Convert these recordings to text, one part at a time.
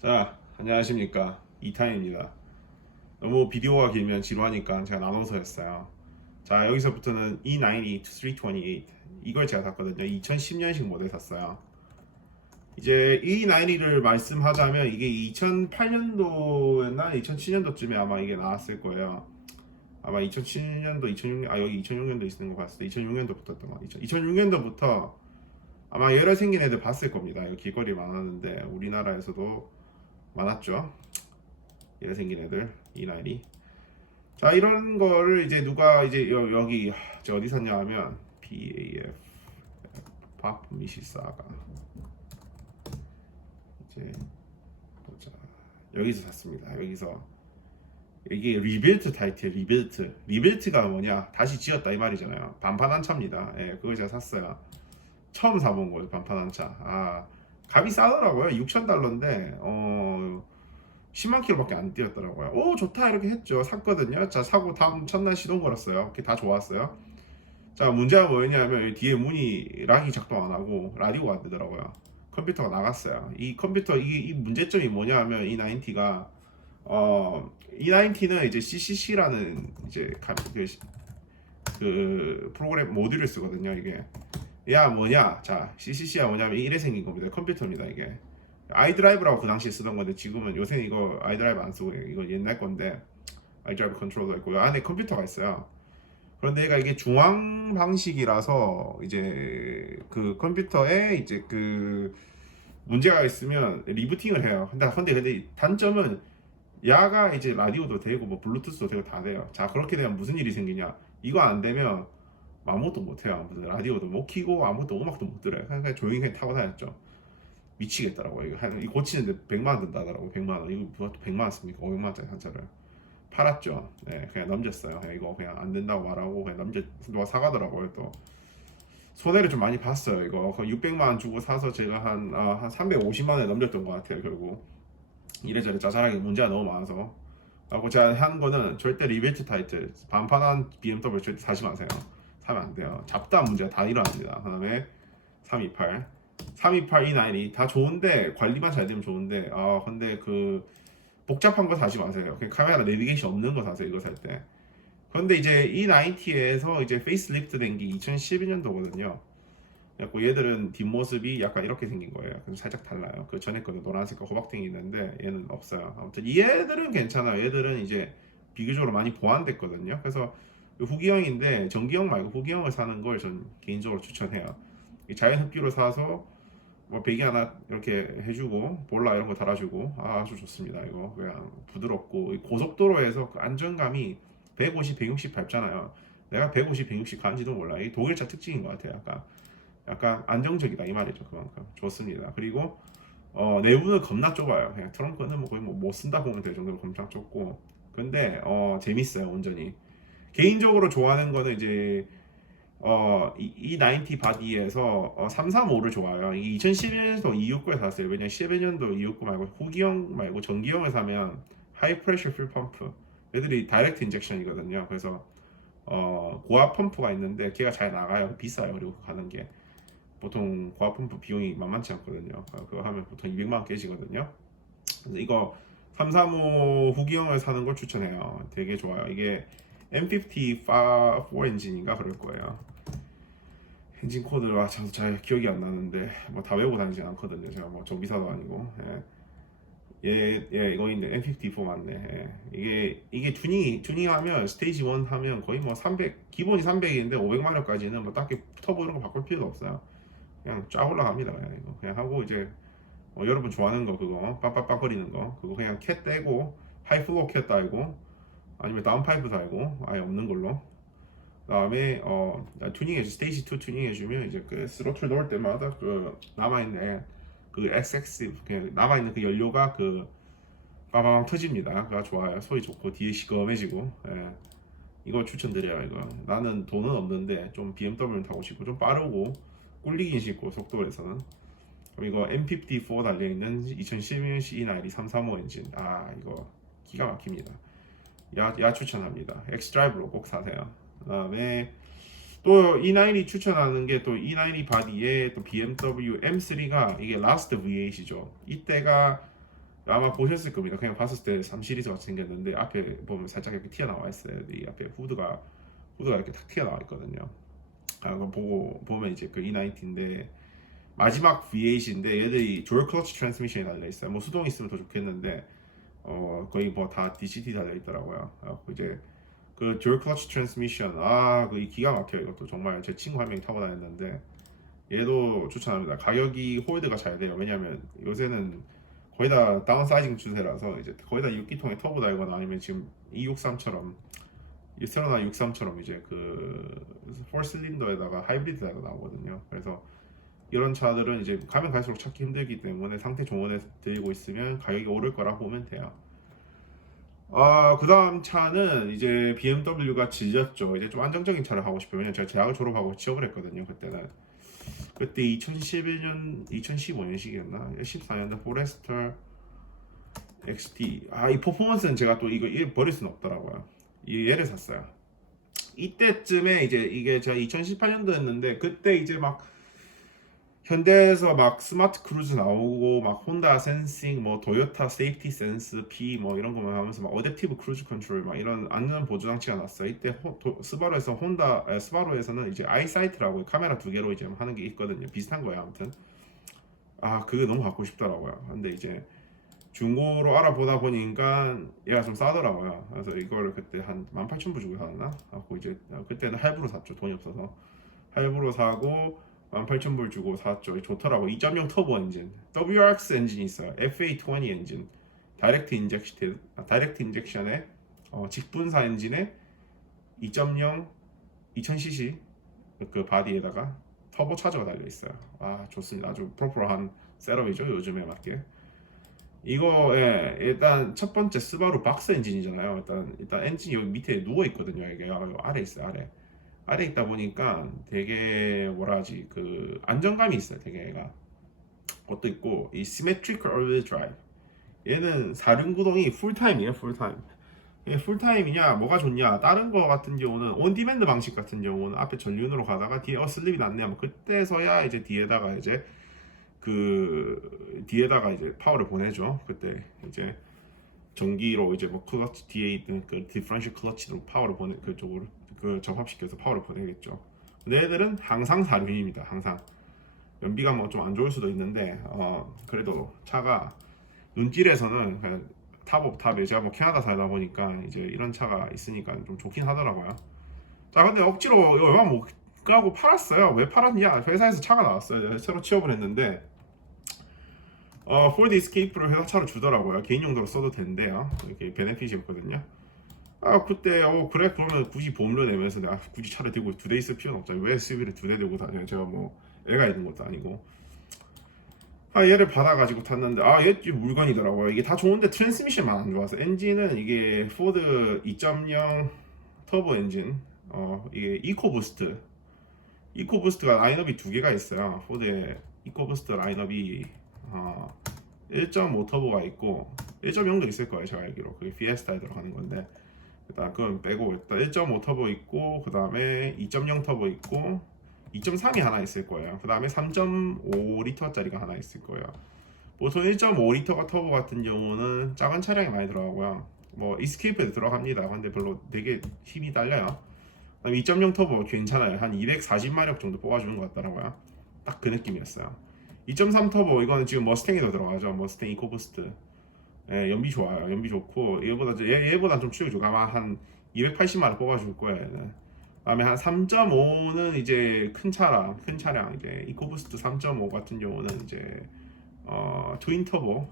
자, 안녕하십니까. 이탄입니다. 너무 비디오가 길면 지루하니까 제가 나눠서 했어요. 자, 여기서부터는 E E90 328. 이걸 제가 샀거든요. 2010년식 모델 샀어요. 이제 E90를 말씀하자면 이게 2008년도였나 2007년도쯤에 아마 이게 나왔을 거예요. 아마 2007년도, 2006년, 아 여기 2006년도 있는 거 봤을 때 2006년도부터 였던 거. 2006년도부터 아마 여러 생긴 애들 봤을 겁니다. 이거 길거리 많았는데 우리나라에서도 많았죠. 이래 생긴 애들 이 나이. 자 이런 거를 이제 누가 이제 여, 저 어디 샀냐 하면 BAF 밥 미시사가 이제 보자 여기서 샀습니다. 여기서 이게 리빌트 타이틀 리빌트 리빌트가 뭐냐 다시 지었다 이 말이잖아요. 반판 한 차입니다. 예, 그거 제가 샀어요. 처음 사본 거예요 반판 한차. 아 값이 싸더라고요. 6천 달러인데 어 10만 킬로밖에 안 뛰었더라고요. 오 좋다 이렇게 했죠. 샀거든요. 자 사고 다음 첫날 시동 걸었어요. 그게 다 좋았어요. 자 문제가 뭐였냐면 뒤에 문이 락이 작동 안 하고 라디오가 안 되더라고요. 컴퓨터가 나갔어요. 이 컴퓨터 이, 이 문제점이 뭐냐면 이 90가 어, 이 90는 이제 CCC라는 이제 가- 그, 시- 그 프로그램 모듈을 쓰거든요. 이게 야 뭐냐? 자 CCC가 뭐냐면 이래 생긴 겁니다. 컴퓨터입니다. 이게 아이드라이브라고 그 당시에 쓰던 건데 지금은 요새 이거 아이드라이브 안 쓰고 이거 옛날 건데 아이드라이브 컨트롤러 있고 안에 컴퓨터가 있어요. 그런데 얘가 이게 중앙 방식이라서 이제 그 컴퓨터에 이제 그 문제가 있으면 리부팅을 해요. 근데 근데 근데 단점은 야가 이제 라디오도 되고 뭐 블루투스도 되고 다 돼요. 자 그렇게 되면 무슨 일이 생기냐? 이거 안 되면 아무것도 못 해요. 무슨 라디오도 못 키고 아무것도 음악도 못 들어요. 그냥 조용히 그냥 타고 다녔죠. 미치겠더라고요. 이거 한, 이거 고치는데 100만 원 든다더라고. 100만 원. 이거 누가 또 100만 원 씁니까? 500만 원짜리 한 차를 팔았죠. 네, 그냥 넘겼어요. 그냥 이거 그냥 안 된다고 말하고 그냥 넘겨 누가 사가더라고요. 또 손해를 좀 많이 봤어요. 이거 거의 600만 원 주고 사서 제가 한, 아, 한 350만 원에 넘겼던 것 같아요. 결국 이래저래 짜잘하게 문제가 너무 많아서 하고 제가 한 거는 절대 리베트 타이틀 반판한 BMW 절대 사지 마세요. 사면 안 돼요. 잡다한 문제가 다 일어납니다. 그 다음에 328, 328, E90 다 좋은데 관리만 잘 되면 좋은데 아 근데 그 복잡한 거 사지 마세요. 그냥 카메라 내비게이션 없는 거 사세요. 이거 살 때. 그런데 이제 E90에서 이제 페이스리프트 된 게 2012년도거든요. 그래갖고 얘들은 뒷모습이 약간 이렇게 생긴 거예요. 그래서 살짝 달라요. 그 전에 거는 노란색과 호박등이 있는데 얘는 없어요. 아무튼 얘들은 괜찮아요. 얘들은 이제 비교적으로 많이 보완됐거든요. 그래서 후기형인데 전기형 말고 후기형을 사는 걸 전 개인적으로 추천해요. 이 자연 흡기로 사서 뭐 배기 하나 이렇게 해주고 볼라 이런 거 달아주고 아, 아주 좋습니다. 이거 그냥 부드럽고 이 고속도로에서 그 안정감이 150, 160 밟잖아요. 내가 150, 160 가는지도 몰라. 이 독일차 특징인 것 같아요. 약간 약간 안정적이다 이 말이죠. 그만큼 좋습니다. 그리고 어, 내부는 겁나 좁아요. 그냥 트렁크는 뭐 거의 뭐 못 쓴다 보면 될 정도로 엄청 좁고 근데 어, 재밌어요 온전히. 개인적으로 좋아하는 거는 이제 어, 이, 이90 바디에서 어, 335를 좋아해요. 이 2011년도 269에 샀어요. 왜냐면 11년도 269 말고 후기형 말고 전기형을 사면 하이 프레셔 필 펌프 얘들이 다이렉트 인젝션이거든요. 그래서 어, 고압 펌프가 있는데 걔가 잘 나가요. 비싸요. 그리고 가는 게 보통 고압 펌프 비용이 만만치 않거든요. 어, 그거 하면 보통 200만 원 깨지거든요. 그래서 이거 335 후기형을 사는 걸 추천해요. 되게 좋아요. 이게 M50 4 엔진인가 그럴 거예요. 엔진 코드가 저도 잘 기억이 안 나는데 뭐 다 외우고 다니진 않거든요. 제가 뭐 정비사도 아니고. 예. 예, 예, 이거 있네. M54 맞네. 예. 이게 이게 튜닝 튜닝하면 스테이지 1 하면 거의 뭐 300 기본이 300인데 500마력까지는 뭐 딱히 터보 이런 거 바꿀 필요도 없어요. 그냥 쫙 올라갑니다. 그냥 이거 그냥 하고 이제 어, 여러분 좋아하는 거 그거 빡빡빡 거리는 거 그거 그냥 캣 떼고 하이플로우 캣 달고 아니면 다운파이프 달고 아예 없는 걸로 그 다음에 어 튜닝해 스테이지 2 튜닝해 주면 이제 그 스로틀 넣을 때마다 그 남아 있는 그 XX 그냥 남아 있는 그 연료가 그 빠방 터집니다. 그가 좋아요. 소리 좋고 뒤에 시꺼매지고 예. 이거 추천드려요. 이거 나는 돈은 없는데 좀 BMW를 타고 싶고 좀 빠르고 꿀리긴 싶고 속도에서는 그럼 이거 M54 달려 있는 2011년식 E90 335 엔진 아 이거 기가 막힙니다. 야, 야 추천합니다. 엑스드라이브로 꼭 사세요. 그 다음에 또 E90이 추천하는 게 또 E90 바디에 또 BMW M3가 이게 라스트 V8이죠. 이때가 아마 보셨을 겁니다. 그냥 봤을 때 3 시리즈 같이 생겼는데 앞에 보면 살짝 이렇게 튀어나와 있어요. 이 앞에 후드가 후드가 이렇게 탁 튀어나와 있거든요. 아, 그거 보고 보면 이제 그 E90인데 마지막 V8인데 얘들이 듀얼 클러치 트랜스미션이 달려 있어요. 뭐 수동 있으면 더 좋겠는데 어 거의 뭐 다 DCT 달려 있더라고요. 아, 이제 그 듀얼 클러치 트랜스미션 아그 기가 막혀요. 이것도 정말 제 친구 한 명이 타고 다녔는데 얘도 추천합니다. 가격이 홀드가 잘 돼요. 왜냐면 요새는 거의 다 다운사이징 추세라서 이제 거의 다 6기통에 터보 달거나 아니면 지금 263처럼 세로나 63처럼 이제 그 4실린더에다가 하이브리드 달고 나오거든요. 그래서 이런 차들은 이제 가면 갈수록 찾기 힘들기 때문에 상태 좋은 애 들고 있으면 가격이 오를 거라 보면 돼요. 아, 그 다음 차는 이제 BMW가 질렸죠. 이제 좀 안정적인 차를 하고. 왜냐면 제가 대학을 졸업하고 취업을 했거든요. 그때는. 그때 2011년, 2015년식이었나? 14년도 포레스터 XT. 아, 이 퍼포먼스는 제가 또 이거 얘 버릴 수는 없더라고요. 이 얘를 샀어요. 이때쯤에 이제 이게 제가 2018년도 였는데 그때 이제 막 현대에서 막 스마트 크루즈 나오고 막 혼다 센싱 뭐 도요타 세이프티 센스 P 뭐 이런 거만 하면서 막 어댑티브 크루즈 컨트롤 막 이런 안전 보조 장치가 났어요. 이때 호, 도, 스바루에서 혼다 에, 스바루에서는 이제 아이사이트라고 카메라 두 개로 이제 하는 게 있거든요. 비슷한 거예요. 아무튼 아 그게 너무 갖고 싶더라고요. 근데 이제 중고로 알아보다 보니까 얘가 좀 싸더라고요. 그래서 이거를 그때 한 18,000불 주고 샀나? 하고 이제 그때는 할부로 샀죠. 돈이 없어서 할부로 사고 18,000불 주고 샀죠. 좋더라고. 2.0 터보 엔진. WRX 엔진이 있어요. FA20 엔진. 다이렉트 인젝션, 다이렉트 인젝션의 어, 직분사 엔진에 2.0 2000cc 그 바디에다가 터보 차저가 달려 있어요. 아 좋습니다. 아주 프로퍼한 셋업이죠. 요즘에 맞게. 이거 예, 일단 첫 번째 스바루 박스 엔진이잖아요. 일단 일단 엔진이 여기 밑에 누워 있거든요. 이게 여기 아래 있어요. 아래. 아래 있다 보니까 되게 뭐라 하지? 그 안정감이 있어요 되게 얘가. 것도 있고 이 Symmetrical All-Wheel Drive. 얘는 사륜구동이 풀타임이에요 풀타임 이게 풀타임이냐 뭐가 좋냐? 다른 거 같은 경우는 온디맨드 방식 같은 경우는 앞에 전륜으로 가다가 뒤에 어 슬립이 났네 하면 그때서야 이제 뒤에다가 이제 그 뒤에다가 이제 파워를 보내죠. 그때 이제 전기로 이제 뭐 클러치 뒤에 있는 그 디퍼런셜 클러치로 파워를 보내 그쪽으로 그 접합시켜서 파워를 보내겠죠. 근데 얘들은 항상 사륜입니다. 항상 연비가 뭐 좀 안 좋을 수도 있는데 어 그래도 차가 눈길에서는 그냥 탑 오브 탑에 제가 뭐 캐나다 살다 보니까 이제 이런 차가 있으니까 좀 좋긴 하더라고요. 자 근데 억지로 이거 얼마 못 가고 팔았어요. 왜 팔았냐? 회사에서 차가 나왔어요. 새로 취업을 했는데 어, 폴드 이스케이프를 회사 차로 주더라고요. 개인 용도로 써도 된대요. 이렇게 베네핏이 있거든요. 아 그때 어 그래 그러면 굳이 보험료 내면서 내가 굳이 차를 들고 두 대 있을 필요는 없잖아요. 왜 SUV를 두 대 들고 다녀요? 제가 뭐 애가 있는 것도 아니고. 아 얘를 받아가지고 탔는데 아얘 물건이더라고요. 이게 다 좋은데 트랜스미션만 안 좋아서 엔진은 이게 포드 2.0 터보 엔진 어 이게 이코부스트 이코부스트가 라인업이 두 개가 있어요. 포드에 이코부스트 라인업이 어, 1.5 터보가 있고 1.0도 있을 거예요 제가 알기로 그게 피에스타에 들어가는 건데 일단 그건 빼고 일단 1.5 터보 있고 그 다음에 2.0 터보 있고 2.3이 하나 있을 거예요. 그 다음에 3.5 리터짜리가 하나 있을 거예요. 보통 1.5 리터가 터보 같은 경우는 작은 차량이 많이 들어가고요. 뭐 이스케이프에 들어갑니다. 근데 별로 되게 힘이 딸려요. 그다음에 2.0 터보 괜찮아요. 한 240마력 정도 뽑아주는 것 같더라고요. 딱 그 느낌이었어요. 2.3 터보 이거는 지금 머스탱이 더 들어가죠. 머스탱 이코부스트 예, 연비 좋아요. 연비 좋고 얘보다 얘, 얘보다 좀 추격이 좋고 아마 한 280마력 뽑아줄 거예요 얘는. 그다음에 한 3.5는 이제 큰 차랑 큰 차량. 이제 이코부스트 3.5 같은 경우는 이제 어 트윈 터보.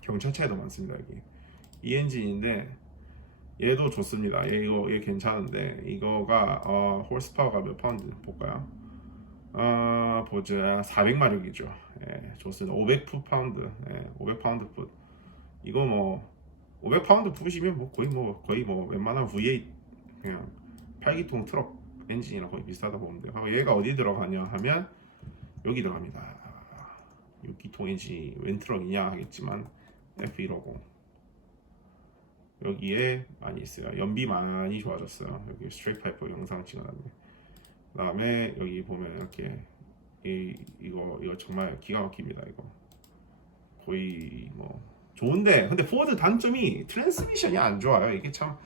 경차차에도 많습니다 여기. 이 엔진인데 얘도 좋습니다. 얘 이거 얘 괜찮은데 이거가 어 홀스파워가 몇 파운드 볼까요? 어, 보자. 400마력이죠. 예, 좋습니다. 500 파운드, 예, 500 파운드 풋. 이거 뭐 500 파운드 풋이면 뭐 거의 뭐 거의 뭐 웬만한 V8 그냥 8기통 트럭 엔진이랑 거의 비슷하다 보면 돼요. 하고 얘가 어디 들어가냐 하면 여기 들어갑니다. 6기통 엔진이 웬 트럭이냐 하겠지만 F150 여기에 많이 있어요. 연비 많이 좋아졌어요. 여기 스트레이트 파이퍼 영상 찍어놨네. 그 다음에 여기 보면 이렇게 이 이거 이거 정말 기가 막힙니다 이거 거의 뭐 좋은데 근데 포드 단점이 트랜스미션이 안 좋아요. 이게 참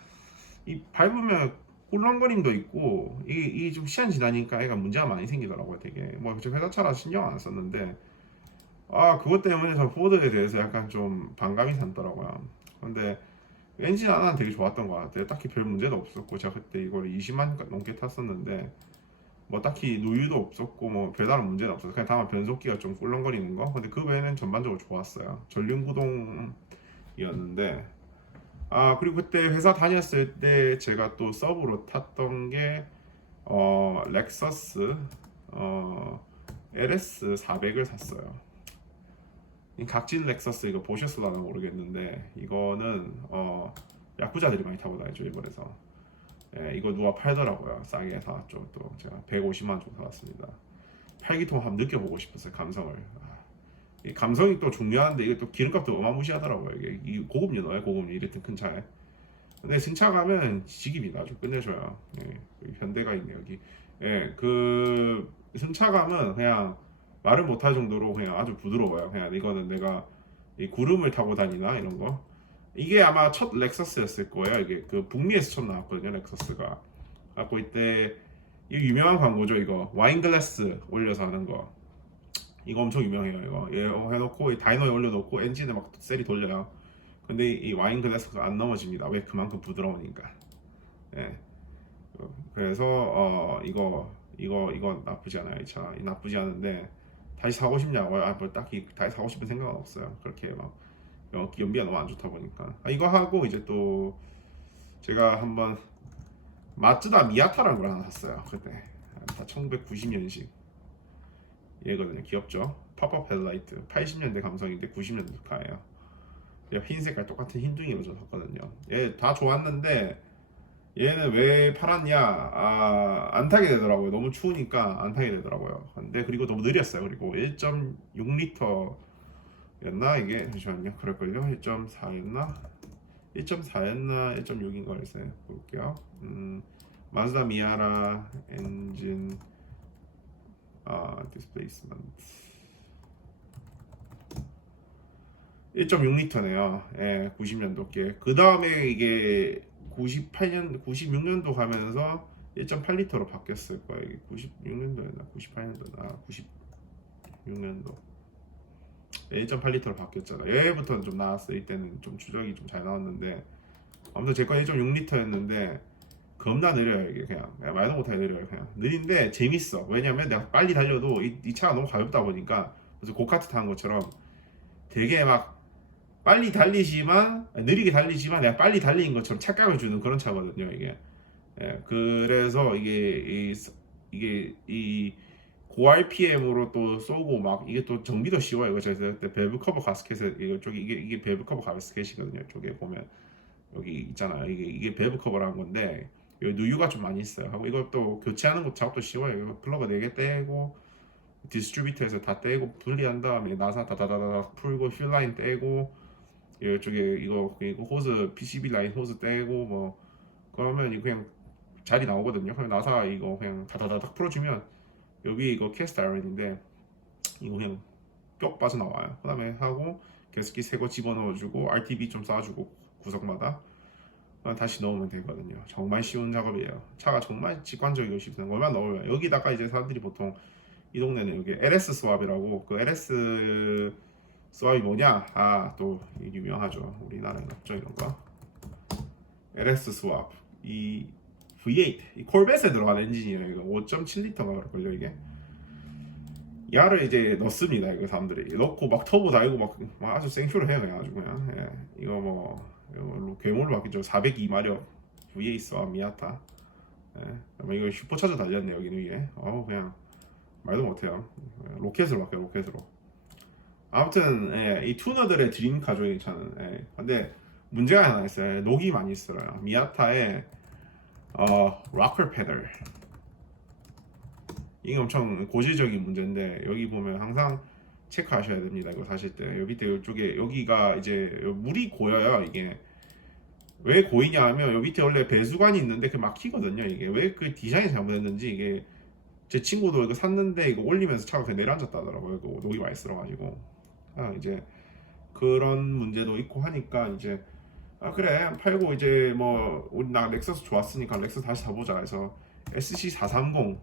이 밟으면 꿀렁거림도 있고 이게, 좀 시간 지나니까 애가 문제가 많이 생기더라고요. 되게 뭐 저 회사 차라 신경 안 썼는데 아 그것 때문에 저 포드에 대해서 약간 좀 반감이 산더라고요. 근데 엔진 하나는 되게 좋았던 것 같아요. 딱히 별 문제도 없었고 제가 그때 이걸 20만 넘게 탔었는데 뭐 딱히 누유도 없었고 뭐 별다른 문제는 없었어요. 그냥 다만 변속기가 좀 꿀렁거리는 거. 근데 그 외에는 전반적으로 좋았어요. 전륜 구동이었는데 아 그리고 그때 회사 다녔을 때 제가 또 서브로 탔던 게 어, 렉서스 어, LS 400을 샀어요. 이 각진 렉서스 이거 보셨을라나 모르겠는데 이거는 어, 야쿠자들이 많이 타고 다니죠 일본에서. 예, 이거 누가 팔더라고요. 싸게 사왔죠. 또 제가 150만 원 주고 사왔습니다. 팔기통 한번 느껴보고 싶었어요. 감성을. 아, 이 감성이 또 중요한데 이게 또 기름값도 어마무시하더라고요. 이게 이 고급류 넣어요. 고급류 이랬던 큰 차에. 근데 승차 가면 지깁니다. 아주 끝내줘요. 예, 현대가 있네 여기. 예, 그 승차감은 그냥 말을 못할 정도로 그냥 아주 부드러워요. 그냥 이거는 내가 이 구름을 타고 다니나 이런 거. 이게 아마 첫 렉서스였을 거예요. 이게 그 북미에서 처음 나왔거든요. 렉서스가. 갖고 이때 이 유명한 광고죠. 이거 와인 글래스 올려서 하는 거. 이거 엄청 유명해요. 이거 얘 해놓고 이 다이너에 올려놓고 엔진을 막 세리 돌려요. 근데 이 와인 글래스가 안 넘어집니다. 왜 그만큼 부드러우니까. 예. 그래서 어 이거 이거 이거 나쁘지 않아요. 이 차. 이 나쁘지 않은데 다시 사고 싶냐고 아, 뭐 딱히 다시 사고 싶은 생각은 없어요. 그렇게 막 어, 연비가 너무 안 좋다 보니까. 아, 이거 하고 이제 또 제가 한번 마츠다 미아타라는 걸 하나 샀어요 그때. 다 1990년식. 얘거든요. 귀엽죠? 팝업 헤드라이트 80년대 감성인데 90년대 카예요. 흰 색깔 똑같은 흰둥이 버전 샀거든요. 얘 다 좋았는데 얘는 왜 팔았냐? 아, 안 타게 되더라고요. 너무 추우니까 안 타게 되더라고요. 근데 그리고 너무 느렸어요. 그리고 1.6리터 였나? 이게 잠시만요. 그럴걸요? 1.4였나? 1.4였나? 1.6인가 그랬어요. 볼게요. 음 마즈다 미아라 엔진 아 디스플레이스먼트. 1.6리터네요. 예 90년도께. 그 다음에 이게 98년 96년도 가면서 1.8리터로 바뀌었을 거예요. 이게 96년도였나? 98년도나? 96년도 1.8리터로 바뀌었잖아. 얘부터는 좀 나왔어. 이때는 좀 추적이 좀 잘 나왔는데 아무튼 제 건 1.6리터였는데 겁나 느려요 이게 그냥 말도 못하게 느려요 그냥 느린데 재밌어. 왜냐면 내가 빨리 달려도 이, 이 차가 너무 가볍다 보니까 무슨 고카트 타는 것처럼 되게 막 빨리 달리지만 느리게 달리지만 내가 빨리 달리는 것처럼 착각을 주는 그런 차거든요 이게. 예, 그래서 이게 이, 이게 이 고RPM으로 또 쏘고 막 이게 또 정비도 쉬워요. 이거 제가 그때 밸브 커버 가스켓에 이거 쪽이 이게 이게 밸브 커버 가스켓이거든요. 쪽에 보면 여기 있잖아요. 이게 이게 밸브 커버라는 건데 여기 누유가 좀 많이 있어요. 하고 이것도 교체하는 것 작업도 쉬워요. 이거 플러그 4개 떼고 디스트리뷰터에서 다 떼고 분리한 다음에 나사 다다다다 풀고 휠 라인 떼고 이쪽에 이거 이거 호스 PCB 라인 호스 떼고 뭐 그러면 이거 그냥 자리 나오거든요. 그럼 나사 이거 그냥 다다다닥 풀어주면 여기 이거 캐스트 아이런인데 이거 그냥 뼈 빠져나와요. 그 다음에 하고 게스키 새거 집어넣어주고 RTB 좀 쏴주고 구석마다 다시 넣으면 되거든요. 정말 쉬운 작업이에요. 차가 정말 직관적이고 쉽습니다. 얼마나 넣어요. 여기다가 이제 사람들이 보통 이 동네는 여기 LS 스왑이라고 그 LS 스왑이 뭐냐? 아또 유명하죠. 우리나라에 없죠 이런 거. LS 스왑 이 V8 이 콜벳에 들어간 엔진이에요. 이거 5.7리터가 걸려 이게. 야를 이제 넣습니다. 이거 사람들이 넣고 막 터보 달고 막, 막 아주 생쇼를 해요 그냥 아주 그냥. 예. 이거 뭐 이거 괴물로 바뀌죠. 402마력 V8 스와 미아타. 예. 뭐 이거 슈퍼차저 달렸네 여기 위에. 어우 그냥 말도 못해요. 로켓으로 바뀌어 로켓으로. 아무튼 예, 이 투너들의 드림 카죠 이 차는. 예. 근데 문제가 하나 있어요. 녹이 많이 있어요. 미아타에 어, 락커 페달 이게 엄청 고질적인 문제인데 여기 보면 항상 체크하셔야 됩니다. 이거 사실 때 여기 밑에 이쪽에 여기가 이제 물이 고여요. 이게 왜 고이냐 하면 여기 밑에 원래 배수관이 있는데 그 막히거든요. 이게 왜 그 디자인이 잘못했는지 이게 제 친구도 이거 샀는데 이거 올리면서 차가 그냥 내려앉았다 하더라고요. 이거 녹이 많이 쓸어가지고 아 이제 그런 문제도 있고 하니까 이제 아 그래. 팔고 이제 뭐 우리 나 렉서스 좋았으니까 렉서스 다시 사보자. 해서 SC430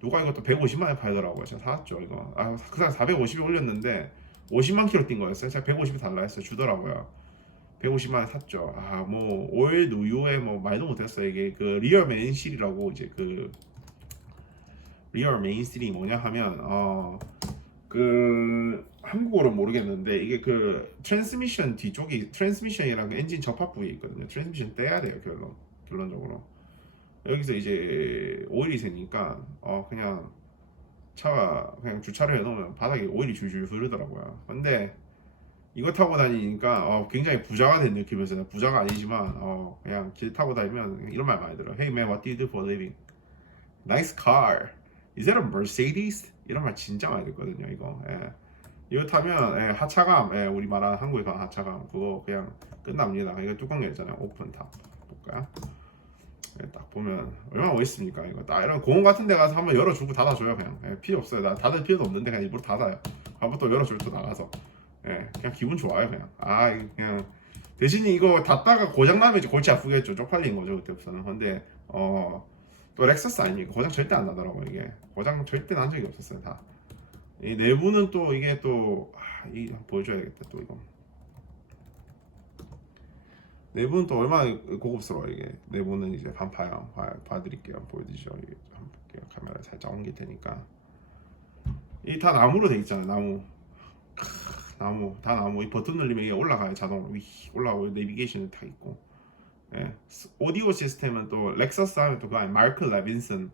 누가 이것도 150만 원에 팔더라고요. 제가 사왔죠 이거. 아그 사람 450에 올렸는데 50만 킬로 뛴 거였어요. 제가 150에 달라 했어요. 주더라고요. 150만 원 샀죠. 아뭐 오일 우유에 뭐 말도 못했어요. 이게 그 리얼 메인실이라고 이제 그 리얼 메인실이 뭐냐 하면 어 그 한국어로 모르겠는데 이게 그 트랜스미션 뒤쪽이 트랜스미션이랑 그 엔진 접합 부위에 있거든요. 트랜스미션 떼야 돼요 결론 결론적으로 여기서 이제 오일이 새니까 어 그냥 차가 그냥 주차를 해놓으면 바닥에 오일이 줄줄 흐르더라고요. 근데 이거 타고 다니니까 어, 굉장히 부자가 된 느낌이었어요. 부자가 아니지만 어, 그냥 길 타고 다니면 이런 말 많이 들어요. Hey man, what do you do for a living? Nice car. Is that a Mercedes? 이런 말 진짜 많이 듣거든요. 이거. 예. 이거 타면 예, 하차감, 예, 우리 말하는 한국에 가는 하차감 그거 그냥 끝납니다. 이거 뚜껑 열잖아요. 오픈 탑 볼까요? 예, 딱 보면 얼마나 멋있습니까? 이거 딱 이런 공원 같은 데 가서 한번 열어주고 닫아줘요. 그냥 예, 필요 없어요. 나 닫을 필요도 없는데 그냥 일부러 닫아요. 한번 또 열어줄 또 나가서 예, 그냥 기분 좋아요. 그냥 아 그냥 대신에 이거 닫다가 고장 나면 골치 아프겠죠. 쪽팔린 거죠 그때부터는. 근데 어. 또 렉서스 아닙니까? 고장 절대 안 나더라고 요 이게. 고장 절대 난 적이 없었어요 다. 이 내부는 또 이게 또 아, 이 보여줘야겠다 또 이거. 내부는 또 얼마나 고급스러워 이게. 내부는 이제 반파요 봐, 봐드릴게요. 보여드리죠. 이게 한번 볼게요. 카메라 살짝 옮길 테니까. 이 다 나무로 돼 있잖아요 나무. 크, 나무. 다 나무. 이 버튼 누르면 이게 올라가요 자동으로. 위 올라가고 내비게이션은 다 있고 예. 오디오 시스템은 또 렉서스 하면 또 그거 마크 레빈슨.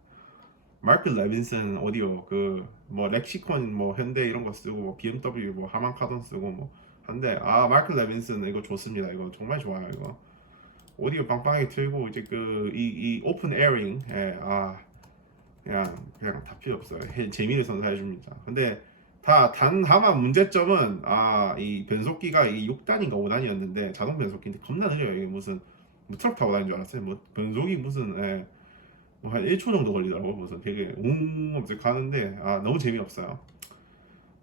마크 레빈슨 오디오. 그 뭐 렉시콘 뭐 현대 이런 거 쓰고 뭐 BMW 뭐 하만 카돈 쓰고 뭐 한데 아 마크 레빈슨 이거 좋습니다. 이거 정말 좋아요 이거. 오디오 빵빵하게 틀고 이제 그 이 이 오픈 에어링 예 아 그냥 그냥 다 필요 없어요. 해- 재미를 선사해 줍니다. 근데 다단 다만 문제점은 아 이 변속기가 이 6단인가 5단이었는데 자동 변속기인데 겁나 느려요. 이게 무슨 뭐 트럭 타고 다니는 줄 알았어요 뭐 변속이 무슨 예. 뭐한 1초 정도 걸리더라고요. 무슨 되게 웅 하면서 가는데 아 너무 재미없어요.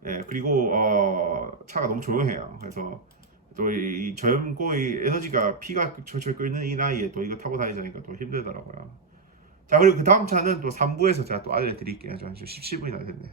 예 그리고 어 차가 너무 조용해요. 그래서 또이 젊고 이 에너지가 피가 철철 끓는 이 나이에 또 이거 타고 다니자니까 또 힘들더라고요. 자 그리고 그 다음 차는 또 3부에서 제가 또 알려드릴게요. 저 17분이나 됐네.